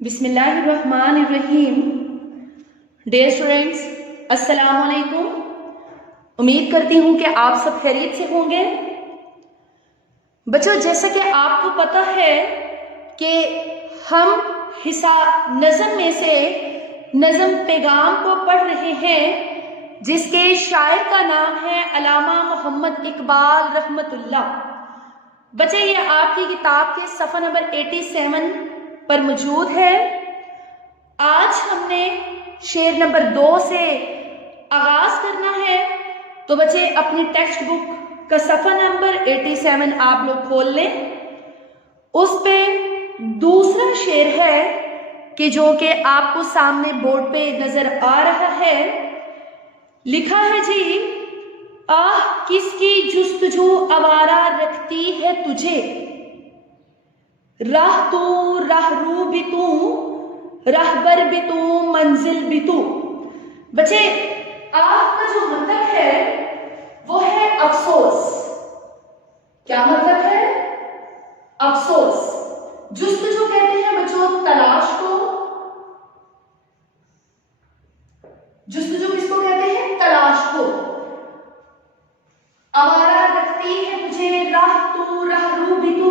बिस्मिल्लाहिर्रहमानिर्रहीम। Dear students, अस्सलाम वालेकुम। उम्मीद करती हूँ कि आप सब खैरियत से होंगे। बच्चों, जैसा कि आपको पता है कि हम हिस्सा नज़म में से नज़म पैगाम को पढ़ रहे हैं, जिसके शायर का नाम है अल्लामा मोहम्मद इकबाल रहमतुल्लाह। बच्चे, ये आपकी किताब के सफ़ा नंबर 87 पर मौजूद है। आज हमने शेर नंबर 2 से आगाज करना है। तो बच्चे, अपनी टेक्स्ट बुक का सफ़ा नंबर 87 आप लोग खोल लें। उस पे दूसरा शेर है कि जो कि आपको सामने बोर्ड पे नजर आ रहा है। लिखा है जी, आह किसकी जुस्तजू आवारा रखती है तुझे, राह तू राहरू भी तू, राहबर भी तू, मंजिल भी तू। बच्चे, आह का जो मतलब है वो है अफसोस। क्या मतलब है? अफसोस। जुस्तजू कहते हैं बच्चों तलाश को। जुस्तजू किसको कहते हैं? तलाश को। आवारा रखती है तुझे, राह तू राहरू भी तू,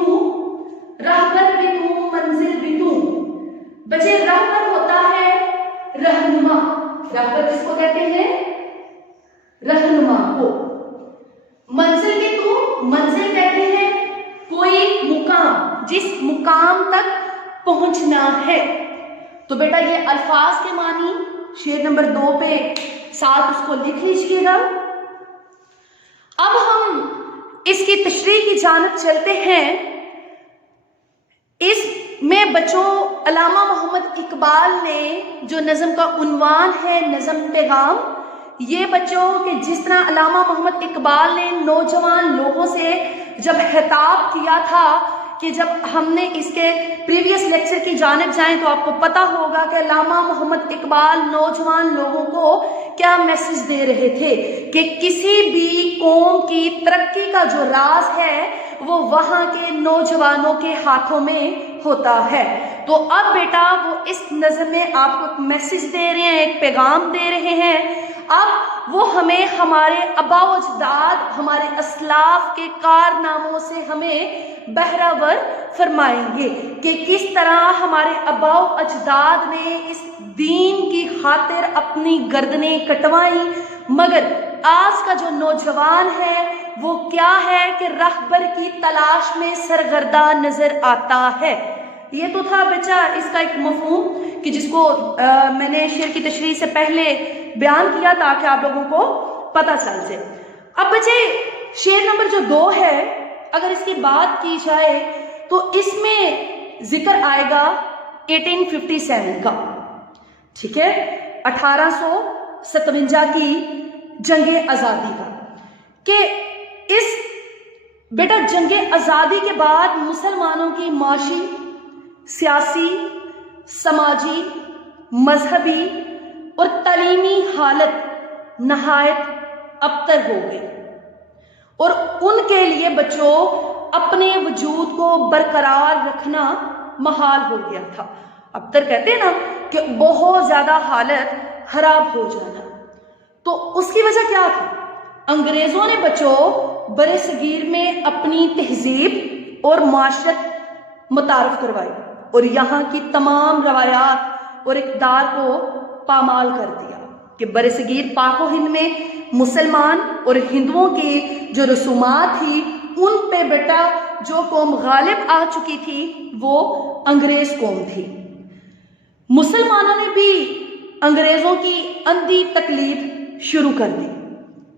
रहबर भी तू, मंजिल भी तू। बच्चे, रहबर होता है रहनुमा। रहबर किसको कहते हैं? रहनुमा को। मंजिल भी तू, मंजिल कहते हैं कोई मुकाम, जिस मुकाम तक पहुंचना है। तो बेटा, ये अल्फाज के मानी शेर नंबर 2 पे साथ उसको लिख लीजिएगा। अब हम इसकी तशरीह की जानिब चलते हैं। इसमें बच्चों अल्लामा मोहम्मद इकबाल ने जो नज़म का उन्वान है नज़म पैगाम, ये बच्चों कि जिस तरह अल्लामा मोहम्मद इकबाल ने नौजवान लोगों से जब खिताब किया था, कि जब हमने इसके प्रीवियस लेक्चर की जानिब जाएं तो आपको पता होगा कि अल्लामा मोहम्मद इकबाल नौजवान लोगों को क्या मैसेज दे रहे थे कि किसी भी कौम की तरक्की का जो राज है वो वहां के नौजवानों के हाथों में होता है। तो अब बेटा वो इस नज़म में आपको एक मैसेज दे रहे हैं, एक पैगाम दे रहे हैं। अब वो हमें हमारे आबा व अजदाद, हमारे असलाफ के कारनामों से हमें बहरावर फरमाएंगे कि किस तरह हमारे आबा व अजदाद ने इस दीन की खातिर अपनी गर्दनें कटवाई, मगर आज का जो नौजवान है वो क्या है कि रहबर की तलाश में सरगर्दा नजर आता है। ये तो था बच्चा इसका एक मफहूम कि जिसको मैंने शेर की तशरीह से पहले बयान किया ताकि आप लोगों को पता चल जाए। अब बच्चे, शेर नंबर जो 2 है, अगर इसकी बात की जाए तो इसमें जिक्र आएगा 1857 का। ठीक है, 1857 की जंगे आजादी का। कि इस बेटा जंगे आजादी के बाद मुसलमानों की माशी, सियासी, समाजी, मजहबी और तालीमी हालत नहायत अबतर हो गई और उनके लिए बच्चों अपने वजूद को बरकरार रखना महाल हो गया था। अबतर कहते हैं ना कि बहुत ज्यादा हालत खराब हो जाना। तो उसकी वजह क्या थी? अंग्रेजों ने बच्चों बरे सगीर में अपनी तहजीब और माशरत मुतारफ करवाई और यहाँ की तमाम रवायात और इक़दार को पामाल कर दिया कि बरे सगीर पाको हिंद में मुसलमान और हिंदुओं की जो रसूमात थी उन पे बेटा जो कौम गालिब आ चुकी थी वो अंग्रेज कौम थी। मुसलमानों ने भी अंग्रेजों की अंधी तकलीफ शुरू कर दी।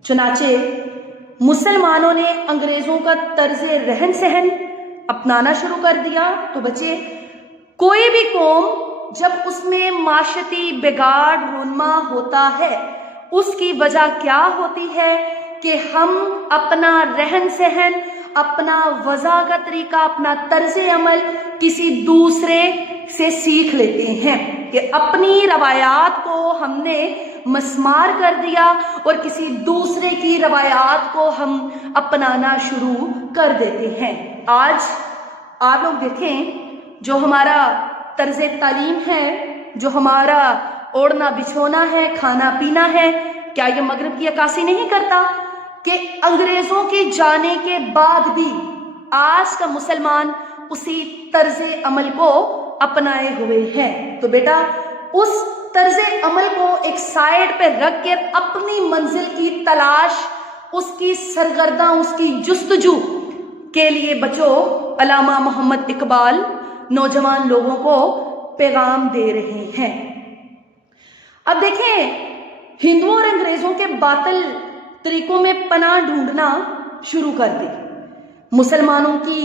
चुनाचे मुसलमानों ने अंग्रेजों का तर्ज रहन सहन अपनाना शुरू कर दिया। तो बच्चे, कोई भी कौम जब उसमें माशती बिगाड़ रुनमा होता है उसकी वजह क्या होती है कि हम अपना रहन सहन, अपना वज़ा का तरीका, अपना तर्ज अमल किसी दूसरे से सीख लेते हैं कि अपनी रवायात को हमने मस्मार कर दिया और किसी दूसरे की रवायात को हम अपनाना शुरू कर देते हैं। आज आप लोग देखें जो हमारा طرز تعلیم ہے، جو ہمارا اوڑھنا بچھونا ہے، کھانا پینا ہے، کیا یہ مغرب کی عکاسی نہیں کرتا کہ انگریزوں کے جانے کے بعد بھی آج کا مسلمان اسی طرز عمل کو اپنائے ہوئے ہیں؟ تو بیٹا اس طرز عمل کو ایک سائیڈ پہ رکھ کے اپنی منزل کی تلاش، اس کی سرگرداں، اس کی جستجو کے لیے بچوں علامہ محمد اقبال نوجوان لوگوں کو پیغام دے رہے ہیں۔ اب دیکھیں، ہندوؤں اور انگریزوں کے باطل طریقوں میں پناہ ڈھونڈنا شروع کر دی۔ مسلمانوں کی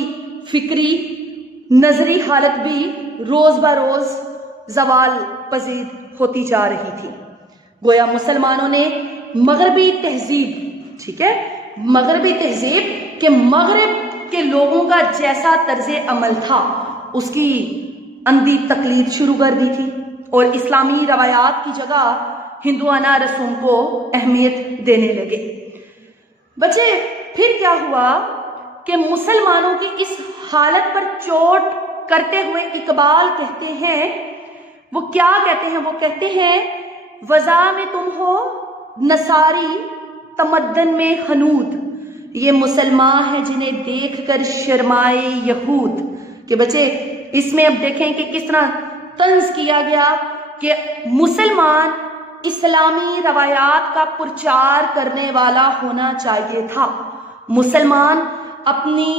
فکری نظری حالت بھی روز بروز زوال پذیر ہوتی جا رہی تھی۔ گویا مسلمانوں نے مغربی تہذیب، ٹھیک ہے، مغربی تہذیب کہ مغرب کے لوگوں کا جیسا طرز عمل تھا اس کی اندھی تقلید شروع کر دی تھی، اور اسلامی روایات کی جگہ ہندوانہ رسوم کو اہمیت دینے لگے۔ بچے پھر کیا ہوا کہ مسلمانوں کی اس حالت پر چوٹ کرتے ہوئے اقبال کہتے ہیں، وہ کیا کہتے ہیں؟ وہ کہتے ہیں وضع میں تم ہو نصاری تمدن میں حنود، یہ مسلمان ہیں جنہیں دیکھ کر شرمائے یہود۔ کہ بچے اس میں اب دیکھیں کہ کس طرح طنز کیا گیا کہ مسلمان اسلامی روایات کا پرچار کرنے والا ہونا چاہیے تھا۔ مسلمان اپنی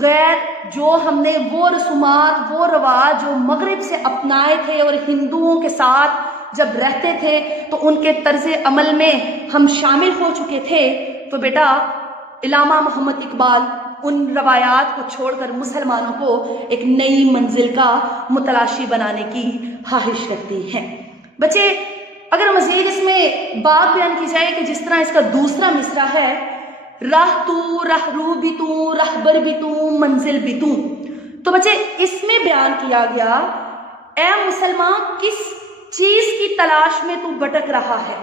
غیر جو ہم نے وہ رسومات، وہ رواج جو مغرب سے اپنائے تھے اور ہندوؤں کے ساتھ جب رہتے تھے تو ان کے طرز عمل میں ہم شامل ہو چکے تھے، تو بیٹا علامہ محمد اقبال ان روایات کو چھوڑ کر مسلمانوں کو ایک نئی منزل کا متلاشی بنانے کی خواہش کرتے ہیں۔ بچے اگر مزید اس میں بات بیان کی جائے کہ جس طرح اس کا دوسرا مصرع ہے، راہ تو راہ رو بھی تو، رہبر بھی تو، منزل بھی تو، تو بچے اس میں بیان کیا گیا اے مسلمان کس چیز کی تلاش میں تو بھٹک رہا ہے؟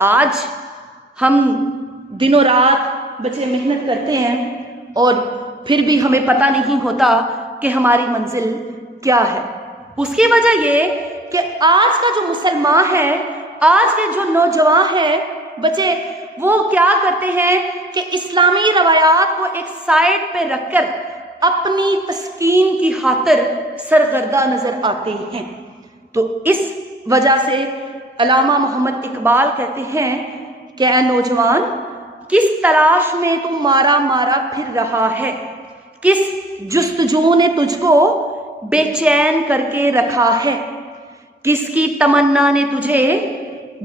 آج ہم دنوں رات بچے محنت کرتے ہیں اور پھر بھی ہمیں پتہ نہیں ہوتا کہ ہماری منزل کیا ہے۔ اس کی وجہ یہ کہ آج کا جو مسلمان ہے، آج کے جو نوجوان ہیں بچے، وہ کیا کرتے ہیں کہ اسلامی روایات کو ایک سائیڈ پہ رکھ کر اپنی تسکین کی خاطر سرگردہ نظر آتے ہیں۔ تو اس وجہ سے علامہ محمد اقبال کہتے ہیں کہ اے نوجوان، کس تلاش میں تم مارا مارا پھر رہا ہے؟ کس جستجو نے تجھ کو بے چین کر کے رکھا ہے؟ کس کی تمنا نے تجھے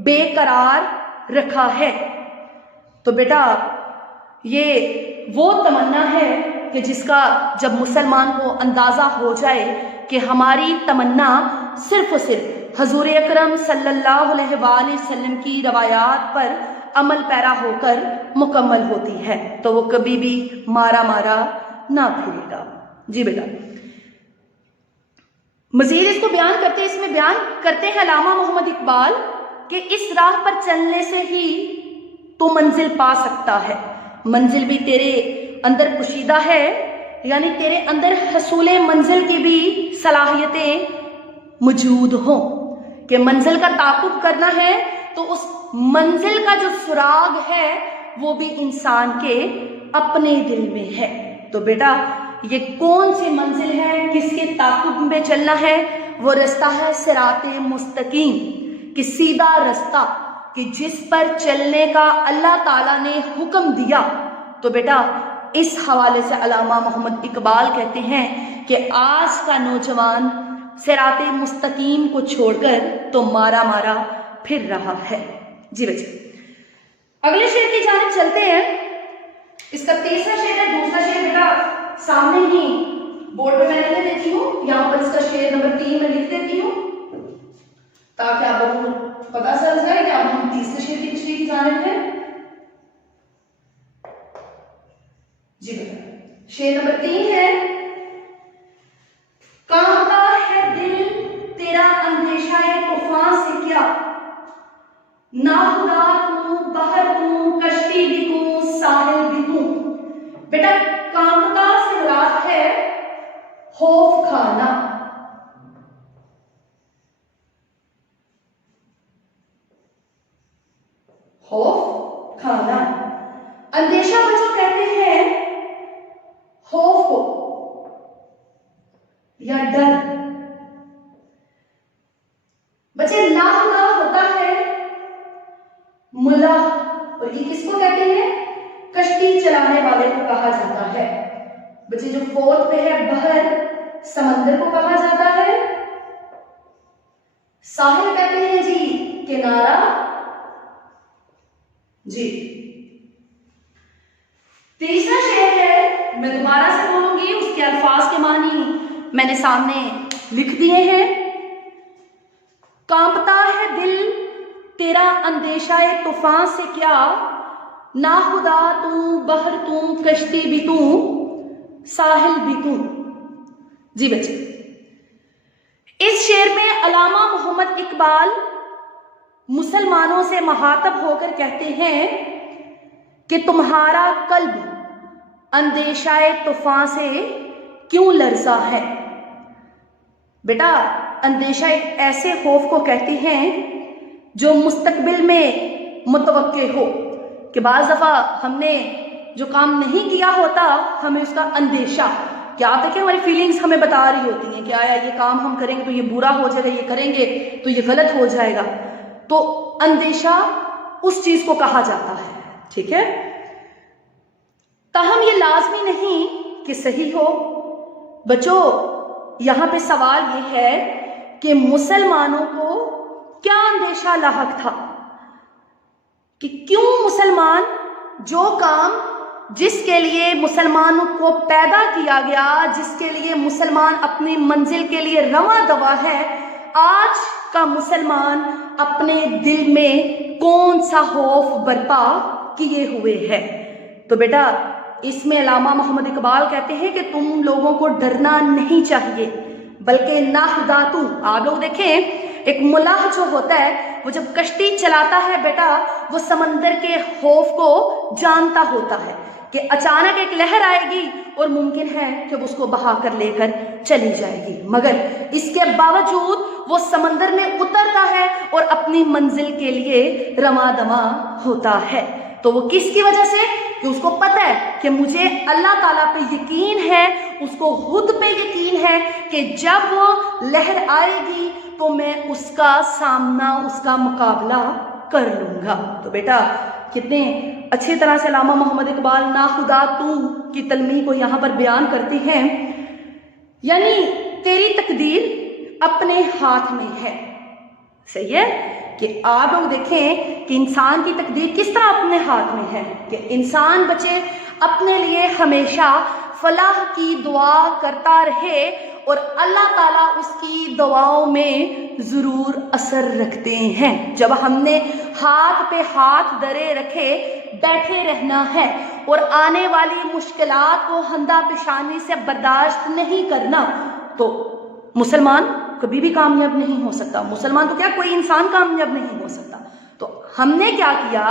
بے قرار رکھا ہے؟ تو بیٹا یہ وہ تمنا ہے کہ جس کا جب مسلمان کو اندازہ ہو جائے کہ ہماری تمنا صرف و صرف حضور اکرم صلی اللہ علیہ وآلہ وسلم کی روایات پر عمل پیرا ہو کر مکمل ہوتی ہے، تو وہ کبھی بھی مارا مارا نہ پھرے گا۔ جی بیٹا مزید اس کو بیان کرتے ہیں علامہ محمد اقبال کہ اس راہ پر چلنے سے ہی تو منزل پا سکتا ہے۔ منزل بھی تیرے اندر پوشیدہ ہے، یعنی تیرے اندر حصول منزل کی بھی صلاحیتیں موجود ہوں کہ منزل کا تعاقب کرنا ہے تو اس منزل کا جو سراغ ہے وہ بھی انسان کے اپنے دل میں ہے۔ تو بیٹا یہ کون سی منزل ہے، کس کے تعاقب میں چلنا ہے؟ وہ رستہ ہے صراط مستقیم، کہ سیدھا رستہ کہ جس پر چلنے کا اللہ تعالیٰ نے حکم دیا۔ تو بیٹا اس حوالے سے علامہ محمد اقبال کہتے ہیں کہ آج کا نوجوان صراط مستقیم کو چھوڑ کر تو مارا مارا پھر رہا ہے۔ جی بچے اگلے شعر کی جانب چلتے ہیں۔ اس کا تیسرا شعر ہے، دوسرا شعر بیٹا سامنے ہی بورڈ پہ میں لکھ دیتی ہوں، یہاں پر اس کا شعر نمبر 3 میں لکھ دیتی ہوں تاکہ آپ لوگوں کو پتا چل جائے کہ اب ہم تیسرے شعر کی تشریح کی جانب ہیں۔ جی بیٹا شعر نمبر 3 ہے، کانپتا ہے دل تیرا اندیشہ طوفان سے کیا، ناخدا تو بحر تو کشتی بھی تو ساحل بھی تو۔ بیٹا کانپتا سے مراد ہے خوف کھانا، या डर। बच्चे नाहुदा होता है मुल्लाह, और ये किसको कहते हैं? कश्ती चलाने वाले को कहा जाता है। बच्चे जो फोर्थ पे है बहर, समंदर को कहा जाता है। साहिल कहते हैं जी किनारा जी। तीसरा शेर है, मैं दोबारा से बोलूंगी, उसके अल्फाज के मानी मैंने सामने लिख दिए हैं। कांपता है दिल तेरा अंदेशाए तूफान से क्या, नाहुदा तू बहर तू कश्ती भी तू साहिल भी तू। जी बच्चे, इस शेर में अल्लामा मोहम्मद इकबाल मुसलमानों से मुखातब होकर कहते हैं कि तुम्हारा कल्ब अंदेशाए तूफान से क्यों लरजा है। बेटा, अंदेशा एक ऐसे खौफ को कहते हैं जो मुस्तकबिल में मुतवक्के हो, कि बाज़ दफ़ा हमने जो काम नहीं किया होता हमें उसका अंदेशा, क्या आप देखें हमारी फीलिंग्स हमें बता रही होती हैं कि आया ये काम हम करेंगे तो ये बुरा हो जाएगा, ये करेंगे तो ये गलत हो जाएगा। तो अंदेशा उस चीज को कहा जाता है, ठीक है। ताहम ये लाजमी नहीं कि सही हो। बच्चों, यहां पे सवाल ये है कि मुसलमानों को क्या अंदेशा लाहक था, कि क्यों मुसलमान जो काम जिसके लिए मुसलमानों को पैदा किया गया, जिसके लिए मुसलमान अपनी मंजिल के लिए रवा दवा है, आज का मुसलमान अपने दिल में कौन सा खौफ बर्पा किए हुए है। तो बेटा, इसमें अल्लामा मोहम्मद इकबाल कहते हैं कि तुम लोगों को डरना नहीं चाहिए, बल्कि नाहुदातू। आप लोग देखें, एक मुलाह जो होता है वो जब कश्ती चलाता है बेटा, वो समंदर के खौफ को जानता होता है कि अचानक एक लहर आएगी और मुमकिन है कि उसको बहा कर लेकर चली जाएगी, मगर इसके बावजूद वो समंदर में उतरता है और अपनी मंजिल के लिए रमा दमा होता है। तो वो किसकी वजह से? कि उसको पता है कि मुझे अल्लाह ताला पे यकीन है, उसको खुद पे यकीन है कि जब वो लहर आएगी तो मैं उसका सामना, उसका मुकाबला कर लूंगा। तो बेटा, कितने अच्छी तरह से अल्लामा मोहम्मद इकबाल नाहुदातू की तलमी को यहाँ पर बयान करते हैं, यानी तेरी तकदीर अपने हाथ में है। सही है कि आप लोग देखें कि इंसान की तकदीर किस तरह अपने हाथ में है, कि इंसान बच्चे अपने लिए हमेशा फलाह की दुआ करता रहे और अल्लाह ताला उसकी दुआओं में जरूर असर रखते हैं। जब हमने हाथ पे हाथ धरे रखे बैठे रहना है और आने वाली मुश्किलात को हंदा पेशानी से बर्दाश्त नहीं करना, तो मुसलमान कभी भी कामयाब नहीं हो सकता। मुसलमान तो क्या, कोई इंसान कामयाब नहीं हो सकता। तो हमने क्या किया,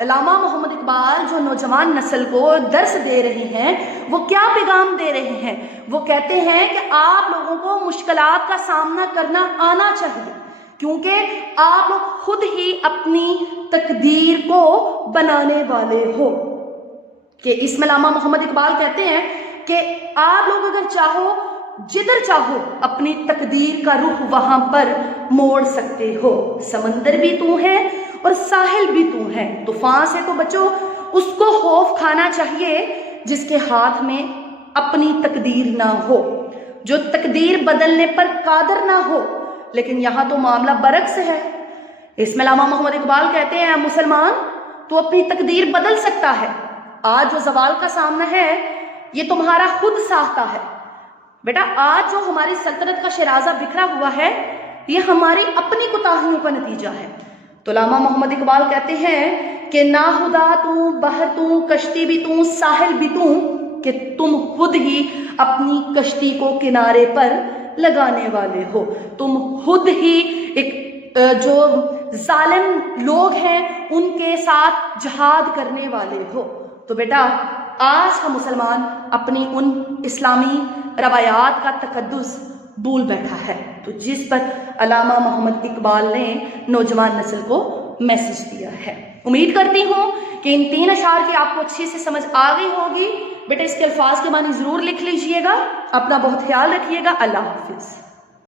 अल्लामा मोहम्मद इकबाल जो नौजवान नस्ल को दर्स दे रहे हैं, वो क्या पैगाम दे रहे हैं? वो कहते हैं कि आप लोगों को मुश्किलात का सामना करना आना चाहिए, क्योंकि आप लोग खुद ही अपनी तकदीर को बनाने वाले हो। कि इसमें अल्लामा मोहम्मद इकबाल कहते हैं कि आप लोग अगर चाहो, जिधर चाहो अपनी तकदीर का रुख वहां पर मोड़ सकते हो। समंदर भी तू है और साहिल भी तू है। तूफान से तो बच्चों उसको खौफ खाना चाहिए जिसके हाथ में अपनी तकदीर ना हो, जो तकदीर बदलने पर कादर ना हो। लेकिन यहां तो मामला बरक्स है। इसमें अल्लामा मोहम्मद इकबाल कहते हैं, मुसलमान तो अपनी तकदीर बदल सकता है। आज जो जवाल का सामना है ये तुम्हारा खुद साहता है। बेटा, आज जो हमारी सल्तनत का शराजा बिखरा हुआ है ये हमारी अपनी कोताहियों का नतीजा है। तो अल्लामा मोहम्मद इकबाल कहते हैं कि नाहुदा तू बहर तू कश्ती भी तू साहिल भी तू, कि तुम खुद ही अपनी कश्ती को किनारे पर लगाने वाले हो। तुम खुद ही एक जो जालिम लोग हैं उनके साथ जिहाद करने वाले हो। तो बेटा, आज का मुसलमान अपनी उन इस्लामी रवायात का तकद्दुस भूल बैठा है, तो जिस पर अल्लामा मोहम्मद इकबाल ने नौजवान नस्ल को मैसेज दिया है। उम्मीद करती हूँ کہ ان 3 اشعار کی آپ کو اچھے سے سمجھ آ گئی ہوگی. بیٹا اس کے الفاظ کے معنی ضرور لکھ لیجئے گا. اپنا بہت خیال رکھیے گا. اللہ حافظ.